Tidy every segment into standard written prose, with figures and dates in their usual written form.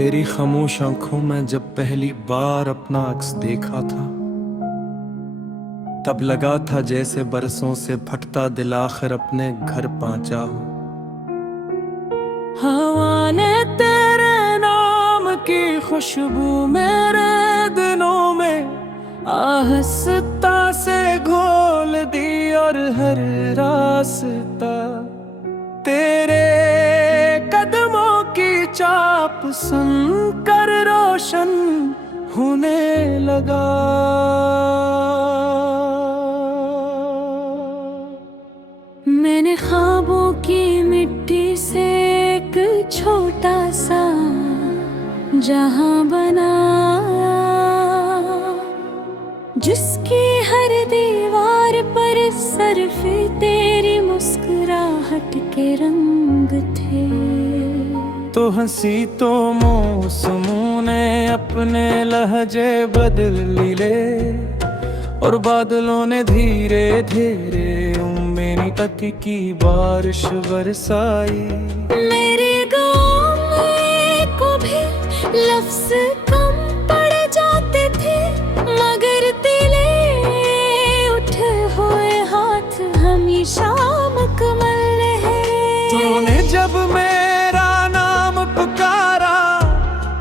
तेरी खामोश आंखों में जब पहली बार अपना अक्स देखा था, तब लगा था जैसे बरसों से भटका दिल आखिर अपने घर पहुंचा हो। हवा ने तेरे नाम की खुशबू मेरे दिलों में आहिस्ता से घोल दी, और हर रास्ता तेरे कदमों की चाप सुनकर रोशन होने लगा। मैंने ख्वाबों की मिट्टी से एक छोटा सा जहां बनाया, जिसकी हर दीवार पर सिर्फ तेरी मुस्कुराहट के रंग थे। तो हंसी तो मौसमों ने अपने लहजे बदल लिए, और बादलों ने धीरे धीरे मेरी पति की बारिश बरसाई। मेरे गाँव में को भी लफ्ज कम पड़ जाते थे, मगर दिले उठे हुए हाथ हमेशा मुकम्मल रहे। तूने जब मेरा नाम पुकारा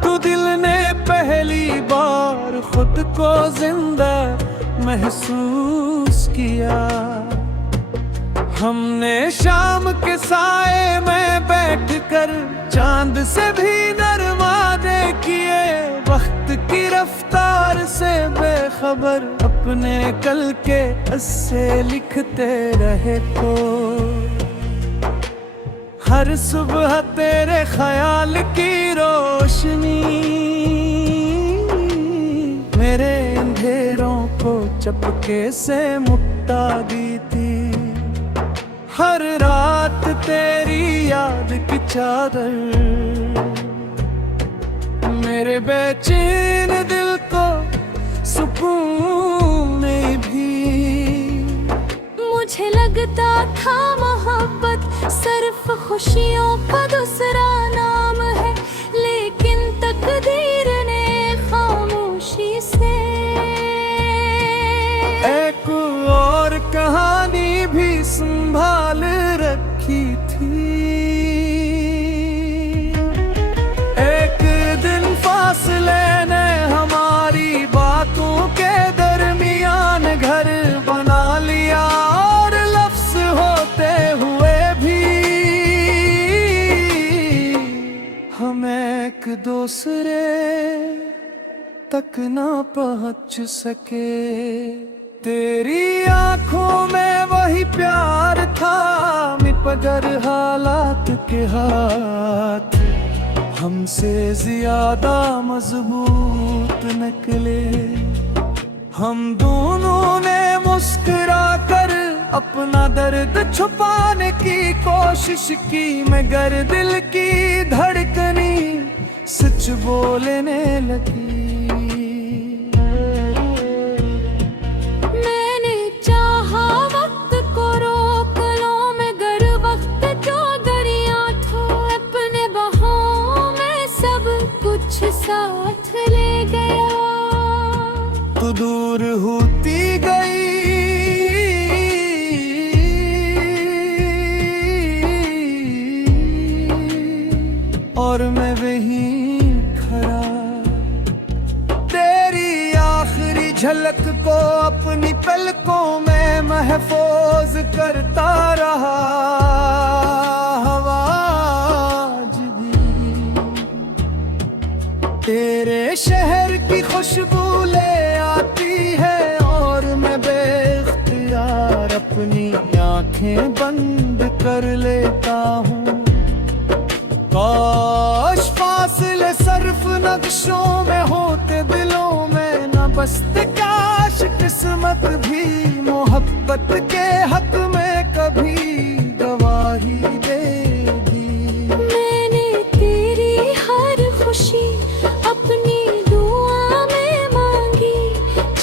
तो दिल ने पहली बार खुद को जिंदा महसूस किया। हमने शाम के साए में बैठकर चांद से भी नरमाने किए, वक्त की रफ्तार से बेखबर अपने कल के किस्से लिखते रहे। तो हर सुबह तेरे ख्याल की रोशनी मेरे अंधेरों को चपके से मुट्टा दी थी। हर रात तेरी याद की चादर मेरे बेचैन दिल को सुकून भी। मुझे लगता था मोहब्बत सिर्फ खुशियों का दूसरा नाम है, लेकिन तकदीर ने खामोशी से एक और कहानी भी संभाल रखी थी। एक दिन फासले ने हमारी बातों के दरमियान घर बना लिया, और लफ्ज होते हुए भी हम एक दूसरे तक ना पहुंच सके। तेरी आंखों में वही प्यार था मगर हालात के हाथ हमसे ज्यादा मजबूत निकले। हम दोनों ने मुस्कुरा कर अपना दर्द छुपाने की कोशिश की, मगर दिल की धड़कनी सच बोलने लगी। साथ ले गया तू दूर होती गई, और मैं वहीं खड़ा तेरी आखिरी झलक को अपनी पलकों में महफूज करता रहा। तेरे शहर की खुशबू ले आती है, और मैं बेख्तियार अपनी आंखें बंद कर लेता हूँ। काश फासले सिर्फ नक्शों में होते दिलों में न बसते, काश किस्मत भी मोहब्बत के हक में कभी गवाही देगी। मैंने तेरी हर खुशी अपनी दुआ में मांगी,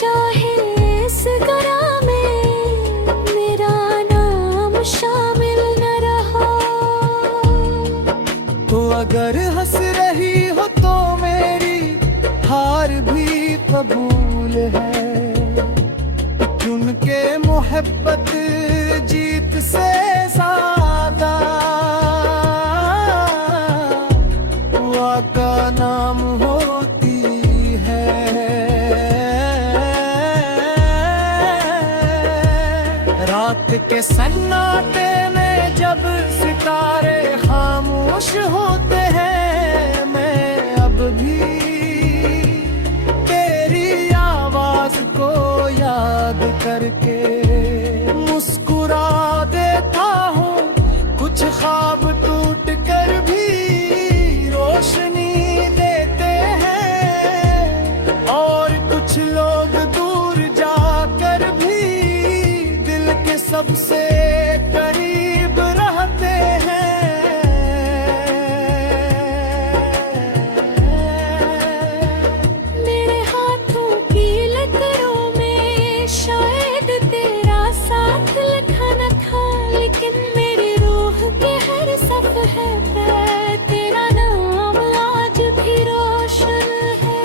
चाहे इस गरा में मेरा नाम शामिल न रहा। तो अगर हंस रही हो तो तो मेरी हार भी कबूल है। चुन के मोहब्बत जीत से ज्यादा दुआ का नाम होती है। रात के सन्नाटे में जब सितारे खामोश होते हैं, मैं अब भी तेरी आवाज को याद करके मुस्कुरा देता हूँ। कुछ ख्वाब टूट कर भी रोशनी देते हैं, और कुछ लोग दूर जाकर भी दिल के सबसे करीब रहते हैं। मेरे हाथों की लकीरों में शायद तेरा साथ लिखा न था, लेकिन मेरी रूह के हर सफ़हे पे तेरा नाम आज भी रोशन है।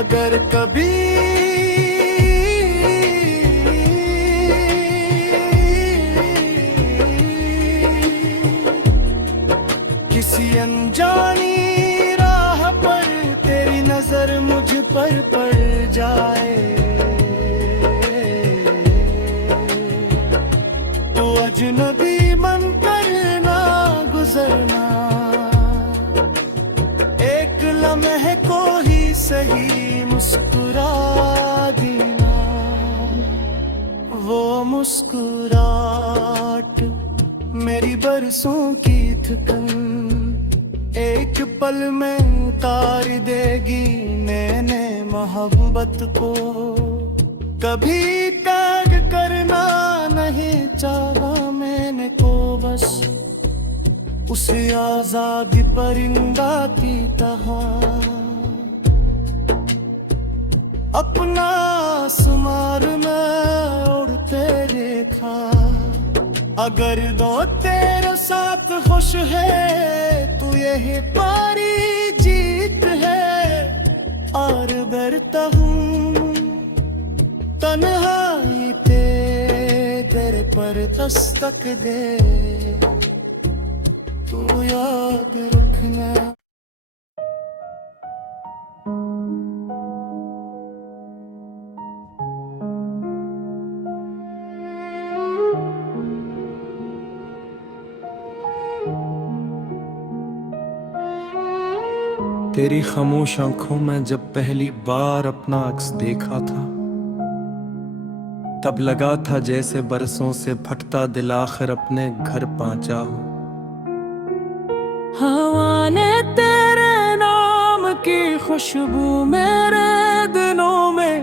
अगर कभी किसी अनजानी राह पर तेरी नजर मुझ पर पड़ जाए, तो अजनबी मन कर ना गुजरना। एक लम्हे को ही सही मुस्कुरा देना। वो मुस्कुराहट मेरी बरसों की थकन एक पल में उतार देगी। मैंने मोहब्बत को कभी त्याग करना नहीं चाहा, मैंने को बस उसे आजादी परिंदा की तरह अपना आसमान में उड़ते देखा। अगर दो तेरे साथ खुश है तो यही पारी जीत है। और डरता हूँ तन्हाई तेरे पर दस्तक दे, तू याद रखना। तेरी खामोश आंखों में जब पहली बार अपना अक्स देखा था, तब लगा था जैसे बरसों से भटका दिल आखिर अपने घर पहुंचा हो। हवा ने तेरे नाम की खुशबू मेरे दिलों में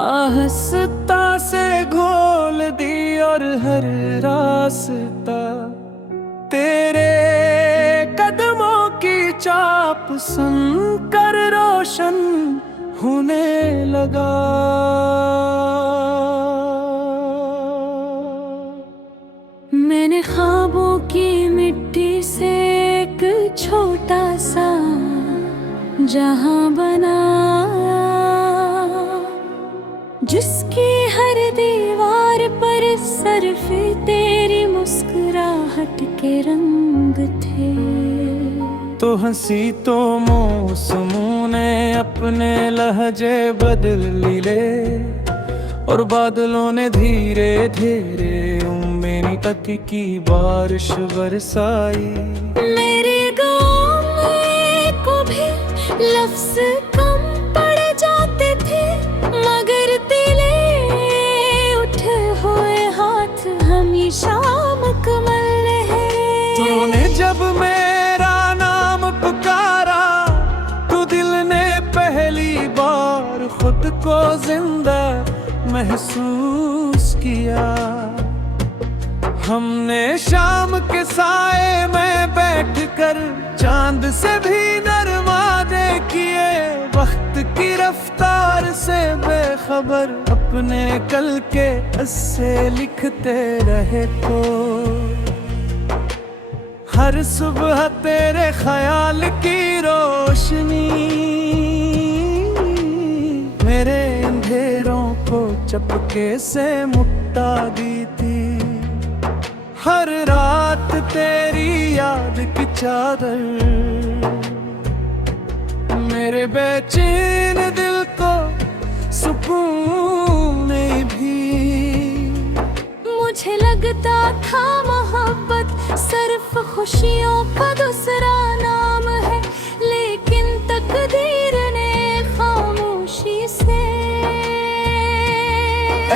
आहिस्ता से घोल दी, और हर रास्ता तेरे कदमों की चाप सुनकर रोशन होने लगा। मैंने ख्वाबों की मिट्टी से एक छोटा सा जहां बनाया, जिसकी हर दीवार पर सिर्फ तेरी मुस्कुराहट के रंग थे। तो हंसी तो मौसमों ने अपने लहजे बदल लिए, और बादलों ने धीरे धीरे मेरी पति की बारिश बरसाई। मेरे गाँव में को भी लफ्ज कम पड़ जाते थे, मगर तेरे उठे हुए हाथ हमेशा मुकम्मल है। तूने जब मेरा नाम पुकारा तो दिल ने पहली बार खुद को जिंदा महसूस किया। हमने शाम के साए में बैठकर चांद से भी नरमाने किए, वक्त की रफ्तार से बेखबर अपने कल के किस्से लिखते रहे। तो हर सुबह तेरे ख्याल की रोशनी चपके से मुक्ता दी थी। हर रात तेरी याद की चादर मेरे बेचैन दिल को सुकून नहीं भी। मुझे लगता था मोहब्बत सिर्फ खुशियों का दूसरा नाम है, लेकिन तकदीर ने खामोशी से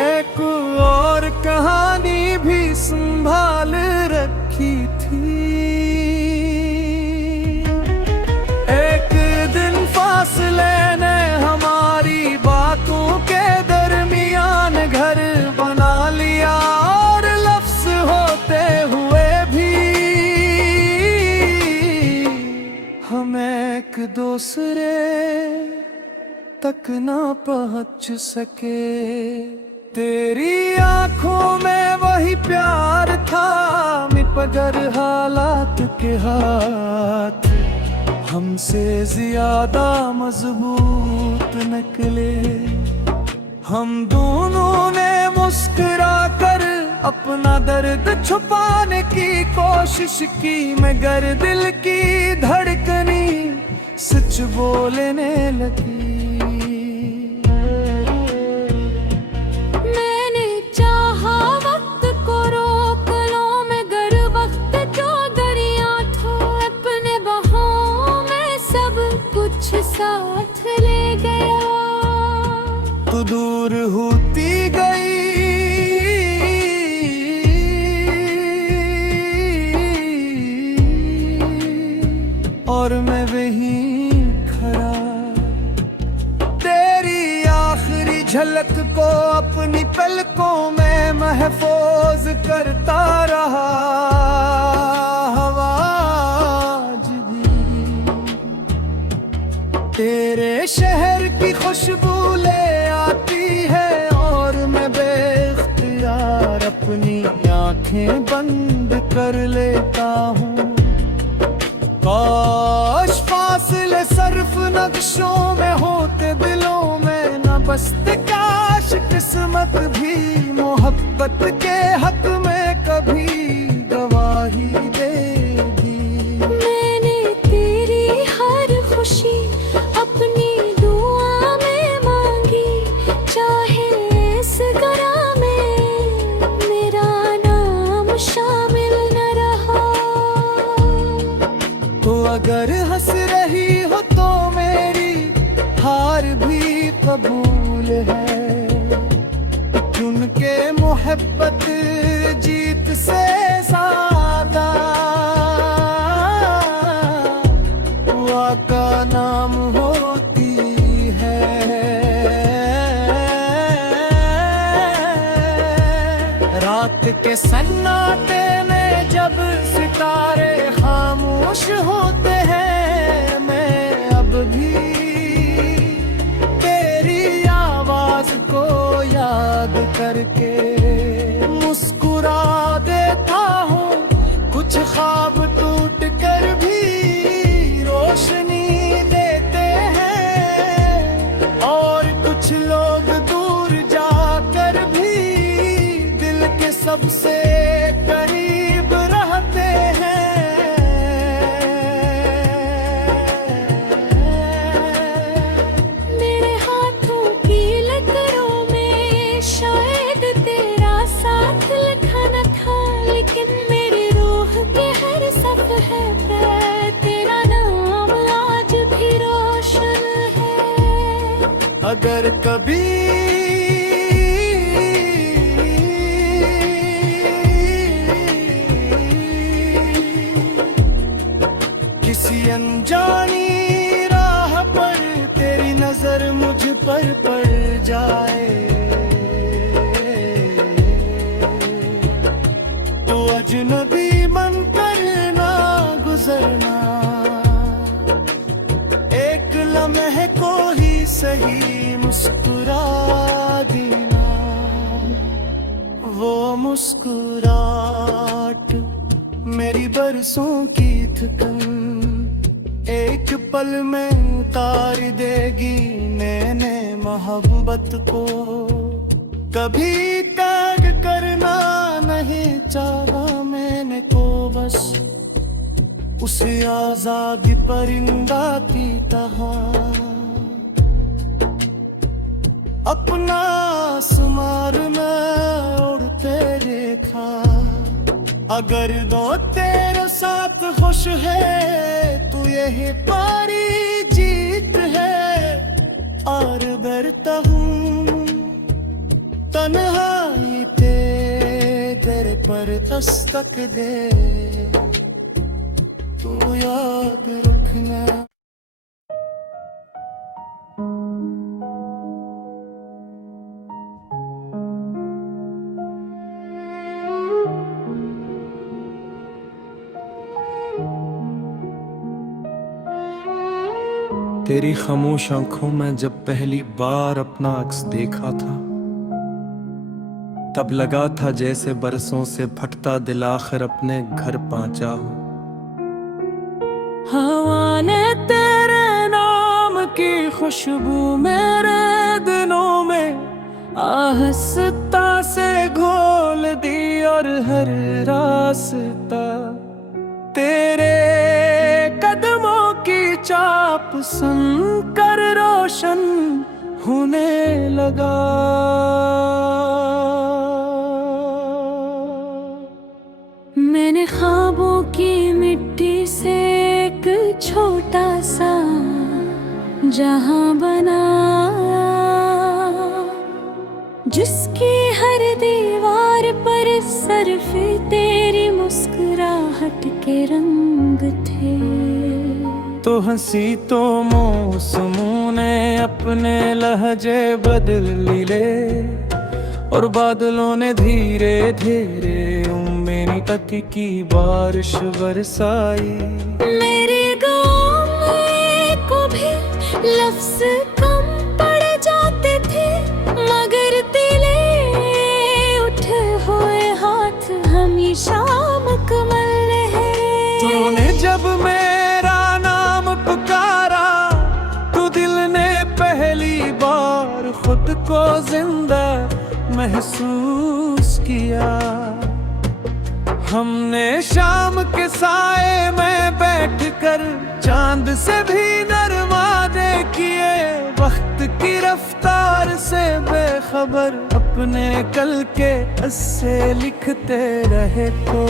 एक और कहानी भी संभाल रखी थी। एक दिन फासले ने हमारी बातों के दरमियान घर बना लिया, और लफ्ज होते हुए भी हम एक दूसरे तक ना पहुंच सके। तेरी आंखों में वही प्यार था, मगर हालात के हाथ हमसे ज्यादा मजबूत निकले। हम दोनों ने मुस्कुरा कर अपना दर्द छुपाने की कोशिश की, मगर दिल की धड़कनी सच बोलने लगी। साथ ले गया तू दूर होती गई, और मैं वहीं खड़ा तेरी आखिरी झलक को अपनी पलकों में महफूज करता रहा। तेरे शहर की खुशबू ले आती है, और मैं बेख्तियार अपनी आंखें बंद कर लेता हूँ। काश फासले सिर्फ नक्शों में होते दिलों में न बसते, काश किस्मत भी मोहब्बत के हक में कभी गवाही देगी। मैंने तेरी हर खुशी अपनी दुआ में मांगी, चाहे इस गरा में मेरा नाम शामिल न रहा। तो अगर हंस रही हो तो मेरी हार भी कबूल है, क्योंकि मोहब्बत जीत से ज्यादा का नाम होती है। रात के सन्नाटे में जब सितारे खामोश होते हैं, मैं अब भी तेरी आवाज को याद करके मुस्कुरा देता हूँ। कुछ ख्वाब टूट कर भी रोशनी देते हैं, और कुछ लोग दूर जाकर भी दिल के सबसे करीब रहते हैं। मेरे हाथों की लकीरों में शायद तेरा साथ लिखा न था, लेकिन मेरी रूह के हर सफ़े पे तेरा नाम आज भी रोशन है। अगर कभी किसी अनजानी राह पर तेरी नजर मुझ पर पड़ जाए, तो अजनबी बनकर ना गुजरना। एक लम्हे को ही सही मुस्कुरा देना, वो मुस्कुराहट मेरी बरसों की थकन एक पल में उतार देगी। मैंने मोहब्बत को कभी त्याग करना नहीं चाहा मैंने को बस उसे आजादी परिंदा की तरह अपना आसमान में उड़ते देखा। अगर दो तेरे साथ खुश है तो यही पारी जीत है। और डरता हूँ तन्हाई तेरे पर दस्तक दे तू याद रखना। तेरी खामोश आंखों में जब पहली बार अपना अक्स देखा था, तब लगा था जैसे बरसों से भटका दिल आखिर अपने घर पहुंचा हो। हवा ने तेरे नाम की खुशबू मेरे दिलों में आहिस्ता से घोल दी और हर रास्ता तेरे कदमों की चाप सुनकर रोशन होने लगा। मैंने ख्वाबों की मिट्टी से एक छोटा सा जहां बनाया, जिसकी हर दीवार पर सिर्फ तेरी मुस्कुराहट के रंग थे। तो हंसी तो मौसमों ने अपने लहजे बदल लिए और बादलों ने धीरे धीरे मेरी पति की बारिश बरसाई। मेरे गाँव में को भी लफ्ज कम पड़ जाते थे, मगर दिले उठे हुए हाथ हमेशा मुकम्मल है। तूने जब मेरा नाम पुकारा तो दिल ने पहली बार खुद को जिंदा महसूस किया। हमने शाम के साए में बैठकर चांद से भी नरमाने किए, वक्त की रफ्तार से बेखबर अपने कल के किस्से लिखते रहे। तो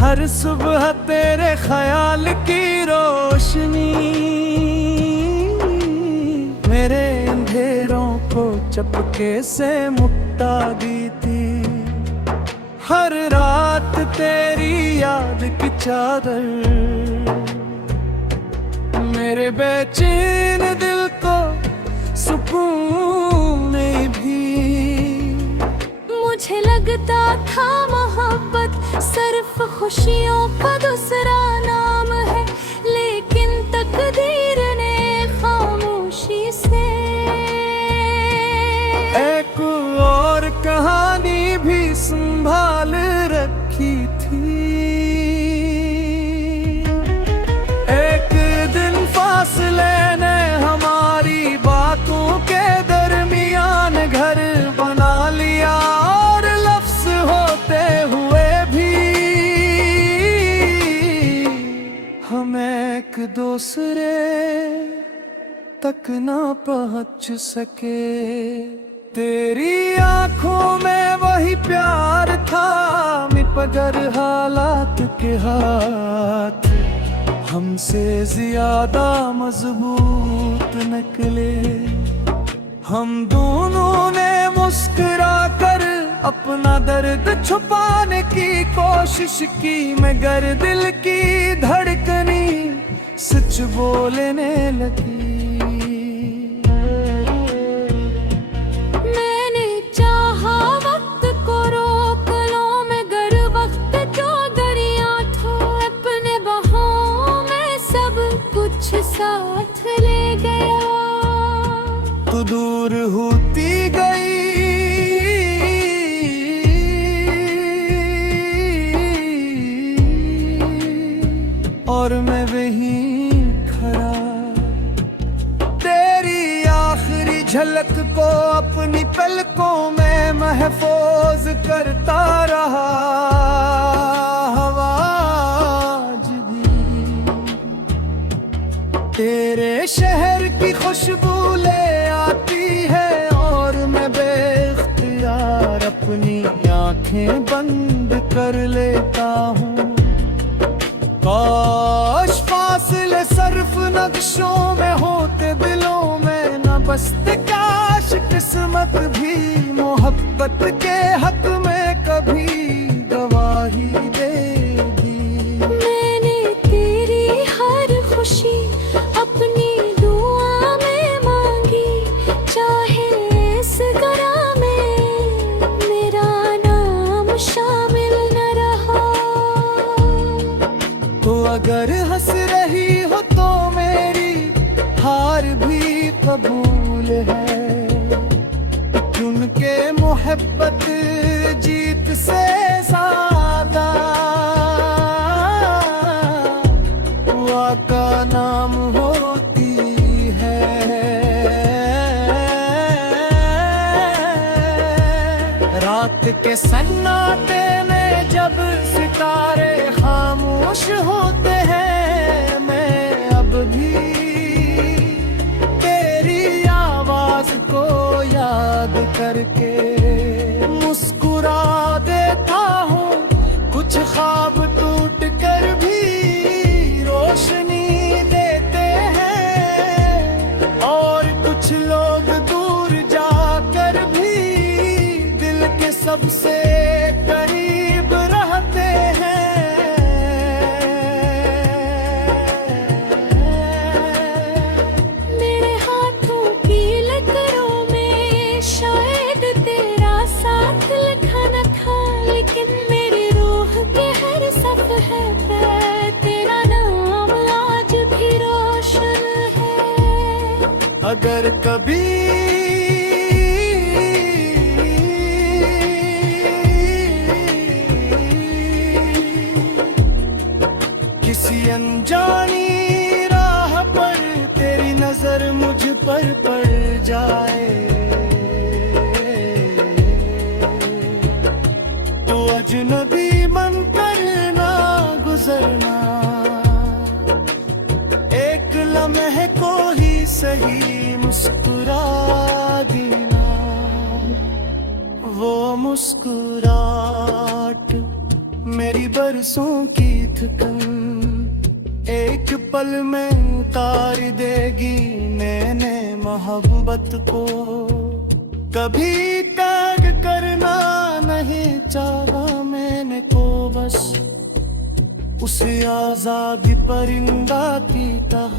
हर सुबह तेरे ख्याल की रोशनी मेरे अंधेरों को चपके से मुक्ता दी थी। हर रात तेरी याद की चादर मेरे बेचैन दिल को सुकून भी। मुझे लगता था मोहब्बत सिर्फ खुशियों का दूसरा नाम है, लेकिन तकदीर ने खामोशी से एक और कहानी भी संभाल रखी थी। एक दिन फासले ने हमारी बातों के दरमियान घर बना लिया और लफ्ज होते हुए भी हम एक दूसरे तक ना पहुंच सके। तेरी आंखों में वही प्यार था मगर हालात के हाथ हमसे ज्यादा मजबूत निकले। हम दोनों ने मुस्कुरा कर अपना दर्द छुपाने की कोशिश की, मगर दिल की धड़कनी सच बोलने लगी। साथ ले गया तू दूर होती गई और मैं वहीं खड़ा तेरी आखिरी झलक को अपनी पलकों में महफूज करता रहा हवा आज भी। तेरे शहर की खुशबू ले आती है और मैं बेख्तियार अपनी आंखें बंद कर लेता हूँ। काश फासले सर्फ नक्शों में होते दिलों में न बसते, काश किस्मत भी मोहब्बत के हक में कभी गवाही देगी। मैंने तेरी हर खुशी अपनी दुआ में मांगी, चाहे इस गरा में मेरा नाम शामिल न रहा। तो अगर हंस रही हो तो मेरी हार भी कबूल है, क्योंकि मोहब्बत जीत से ज्यादा वाका नाम होती है। रात के सन्नाटे में जब सितारे खामोश होते हैं, मैं अब भी तेरी आवाज को याद करके मुस्कुरा देता हूँ। कुछ ख्वाब टूट कर भी रोशनी देते हैं, और कुछ लोग दूर जाकर भी दिल के सबसे करीब रहते हैं। मेरे हाथों की लकीरों में शायद तेरा साथ लिखा न था, लेकिन मेरी रूह के हर सफ़हे पे तेरा नाम आज भी रोशन है। अगर कभी किसी अनजानी राह पर तेरी नजर मुझ पर पड़ जाए, तो अजनबी मन कर ना गुजरना। एक लम्हे को ही सही मुस्कुरा देना, वो मुस्कुराहट मेरी बरसों की थकन एक पल में उतार देगी। मैंने मोहब्बत को कभी त्याग करना नहीं चाहा, मैंने तो बस उसे आजादी परिंदा की तरह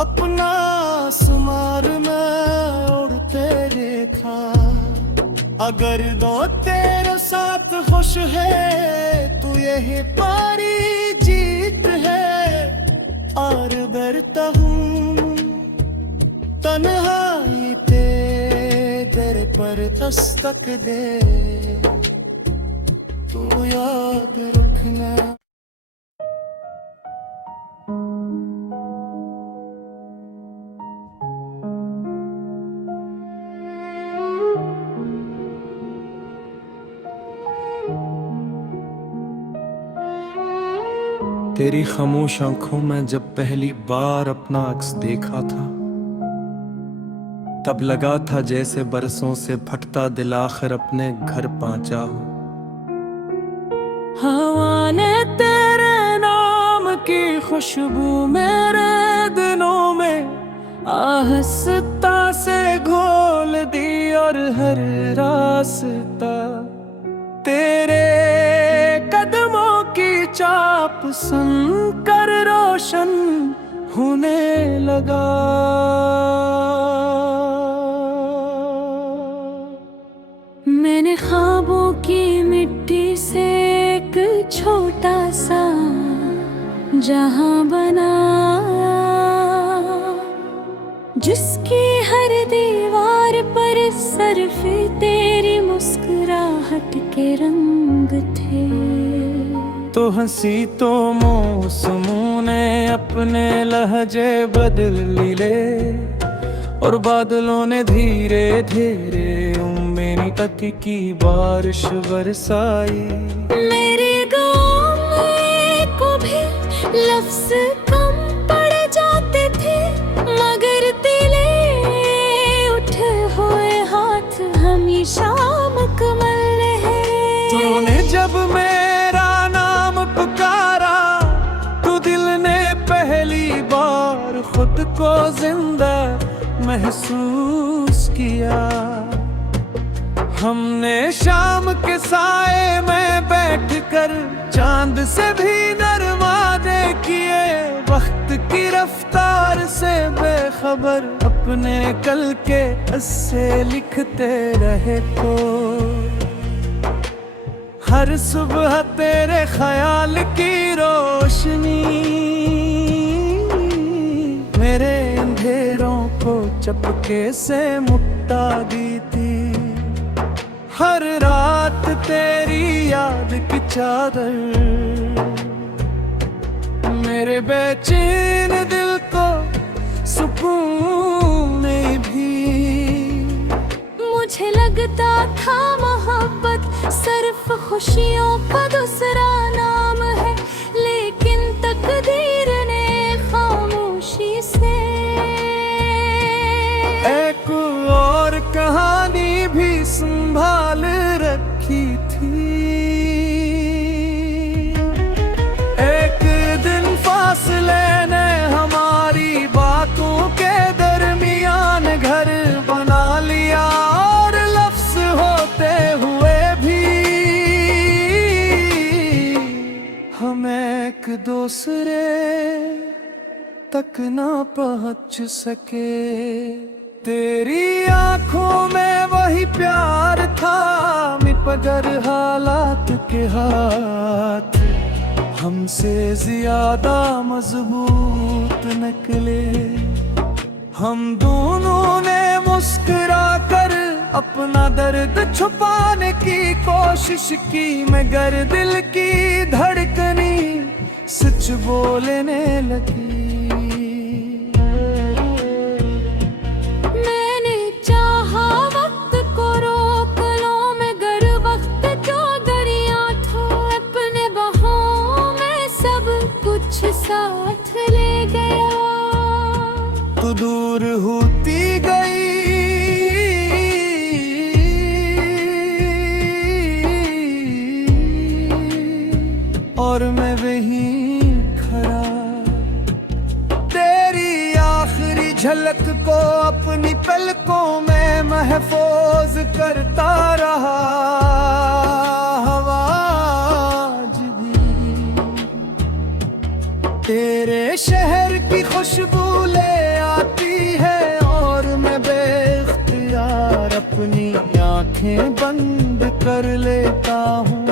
अपना आसमान में उड़ते देखा। अगर दो तेरे साथ खुश है तो यही पारी जीत है, और डरता हूँ तन्हाई तेरे दर पर दस्तक दे, तो याद रखना। तेरी खामोश आंखों में जब पहली बार अपना अक्स देखा था, तब लगा था जैसे बरसों से भटका दिल आखिर अपने घर पहुंचा हो। हवा ने तेरे नाम की खुशबू मेरे दिलों में आहिस्ता से घोल दी, और हर रास्ता तेरे कदमों की चाप सुन कर रोशन होने लगा। मैंने ख्वाबों की मिट्टी से एक छोटा सा जहां बनाया, जिसकी हर दीवार पर सिर्फ तेरी मुस्कुराहट के रंग थे। तो हंसी तो मौसमों ने अपने लहजे बदल लिए, और बादलों ने धीरे धीरे मेरी अति की बारिश बरसाई। मेरे गाँव में को भी लफ्ज कम पड़ जाते थे, मगर दिले उठे हुए हाथ हमेशा मुकम्मल रहे। तूने जब मेरा नाम पुकारा तो दिल ने पहली बार खुद को जिंदा महसूस किया। हमने शाम के साए में बैठकर चांद से भी नरमाने किए, वक्त की रफ्तार से बेखबर अपने कल के किस्से लिखते रहे। तो हर सुबह तेरे ख्याल की रोशनी मेरे अंधेरों को चपके से मुट्टा दी थी। हर रात तेरी याद की चादर मेरे बेचैन दिल को सुकून भी। मुझे लगता था मोहब्बत सिर्फ खुशियों का दूसरा नाम है, लेकिन तकदीर ने खामोशी से एक और कहानी भी संभाल रखी थी। एक दिन फासले ने हमारी बातों के दरमियान घर बना लिया, और लफ्ज होते हुए भी हम एक दूसरे तक ना पहुंच सके। तेरी आंखों में वही प्यार था मगर हालात के हाथ हमसे ज्यादा मजबूत निकले। हम दोनों ने मुस्कुरा कर अपना दर्द छुपाने की कोशिश की, मगर दिल की धड़कनी सच बोलने लगी। साथ ले गया तू दूर होती गई, और मैं वहीं खड़ा तेरी आखिरी झलक को अपनी पलकों में महफूज करता रहा। तेरे शहर की खुशबू ले आती है, और मैं बेख्तियार अपनी आंखें बंद कर लेता हूँ।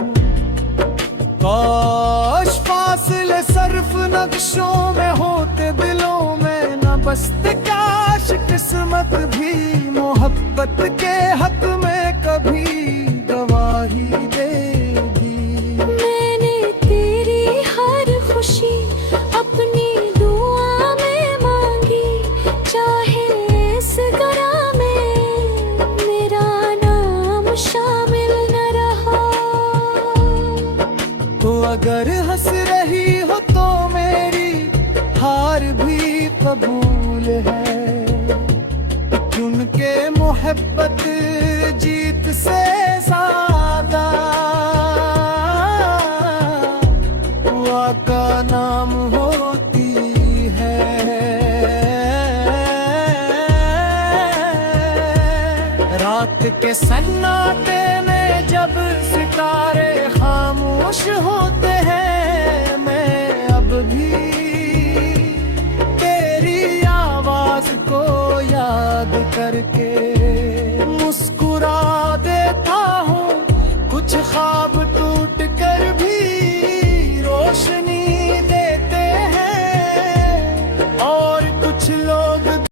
काश फासले सिर्फ नक्शों में होते दिलों में न बसते, काश किस्मत भी मोहब्बत के हक में कभी गवाही देगी। मैंने तेरी हर खुशी अपनी दुआ में मांगी, चाहे इस गरा में मेरा नाम शामिल न रहा। तो अगर हंस रही हो तो मेरी हार भी कबूल है, क्योंकि मोहब्बत जीत से